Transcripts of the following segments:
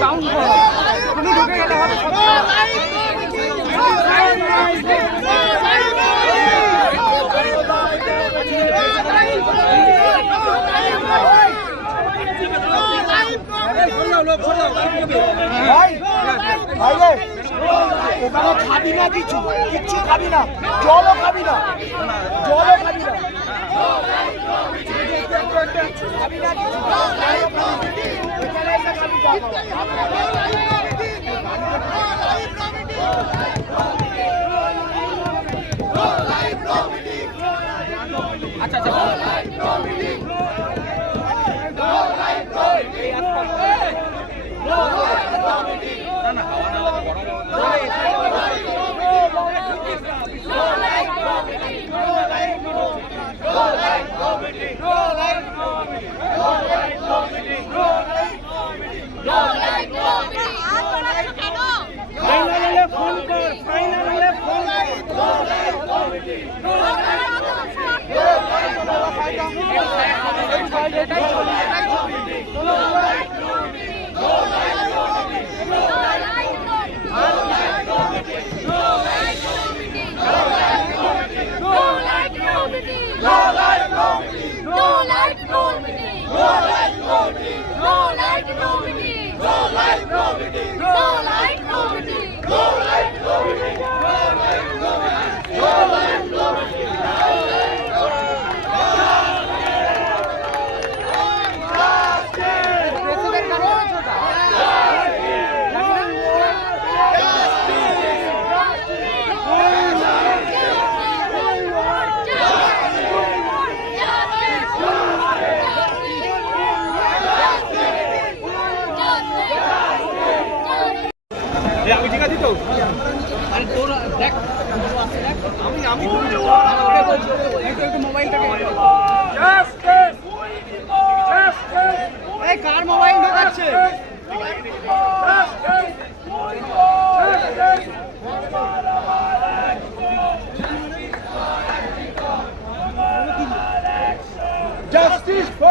Down করো ঢুকে গেলে হবে ভাই ভাই রে ওখানে খাবি না কিছু? কিচ্ছু খাবি না? জলও খাবি না? জলও খাবি না। এখানে এসে No light, no liberty! No light, no liberty! No light, no liberty! আমি ঠিক আছি তো? আরে তোর দেখ আমি আমি একটু একটু মোবাইলটাকে এই কার মোবাইল ঢোকাচ্ছে? Justice for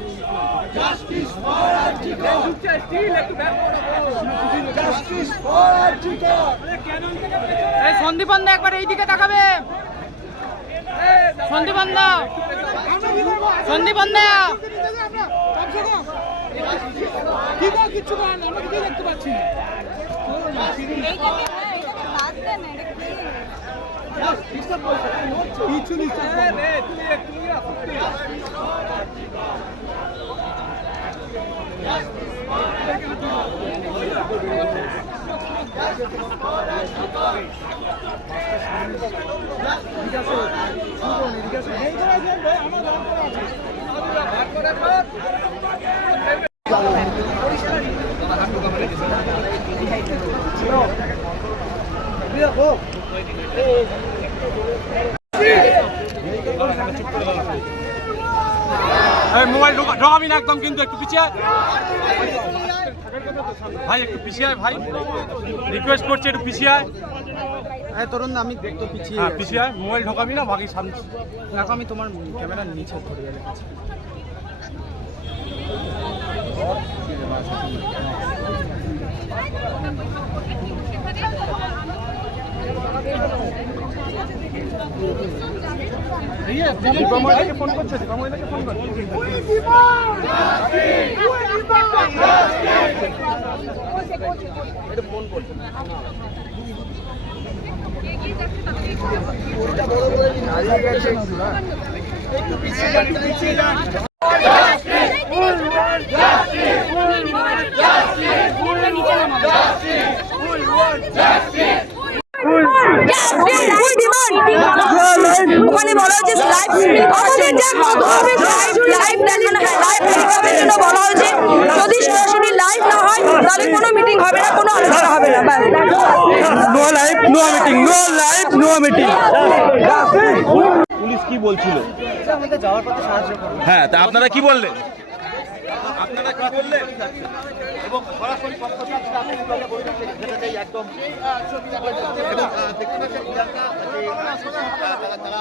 Justice for Antica! Justice for Antica! এই সন্দীপন দা একবার এইদিকে তাকাবে। সন্দীপন দা। সন্দীপন দা। কিছু আমরা কিছু দেখতে পাচ্ছি কিছু মোবাইল ঢোকাবি না একদম কিন্তু একটু পিছিয়ে। ভাই একটু পিছিয়ে আয় ভাই। রিকোয়েস্ট করছি একটু পিছিয়ে আয়। হ্যাঁ তরুণ আমি তো পিছিয়ে হ্যাঁ পিছিয়ে আয়। মোবাইল ঢোকাবি না? বাকি সামনে। দেখো আমি তোমার ক্যামেরার নিচে ধরে রেখেছি। এটা ফোন করছে একটু পিছিয়ে যান পিছিয়ে যান Justice! We demand! ওখানে বলা হয়েছে লাইভ আমাদের যে মধুভাবে লাইভ লাইভ দেখানো হয় লাইভ দেখানোর জন্য বলা হয়েছে। যদি সরাসরি লাইভ না হয় তাহলে কোনো মিটিং হবে না কোনো আলোচনা হবে না। No live no meeting no live no meeting police কি বলছিল? হ্যাঁ তা আপনারা কি বললেন? আপনারা কি বললেন? এবং সরাসরি পক্ষপাত আপনি বলে বৈঠক থেকে একদম দেখতে পাচ্ছেন ইলাকা তারা তারা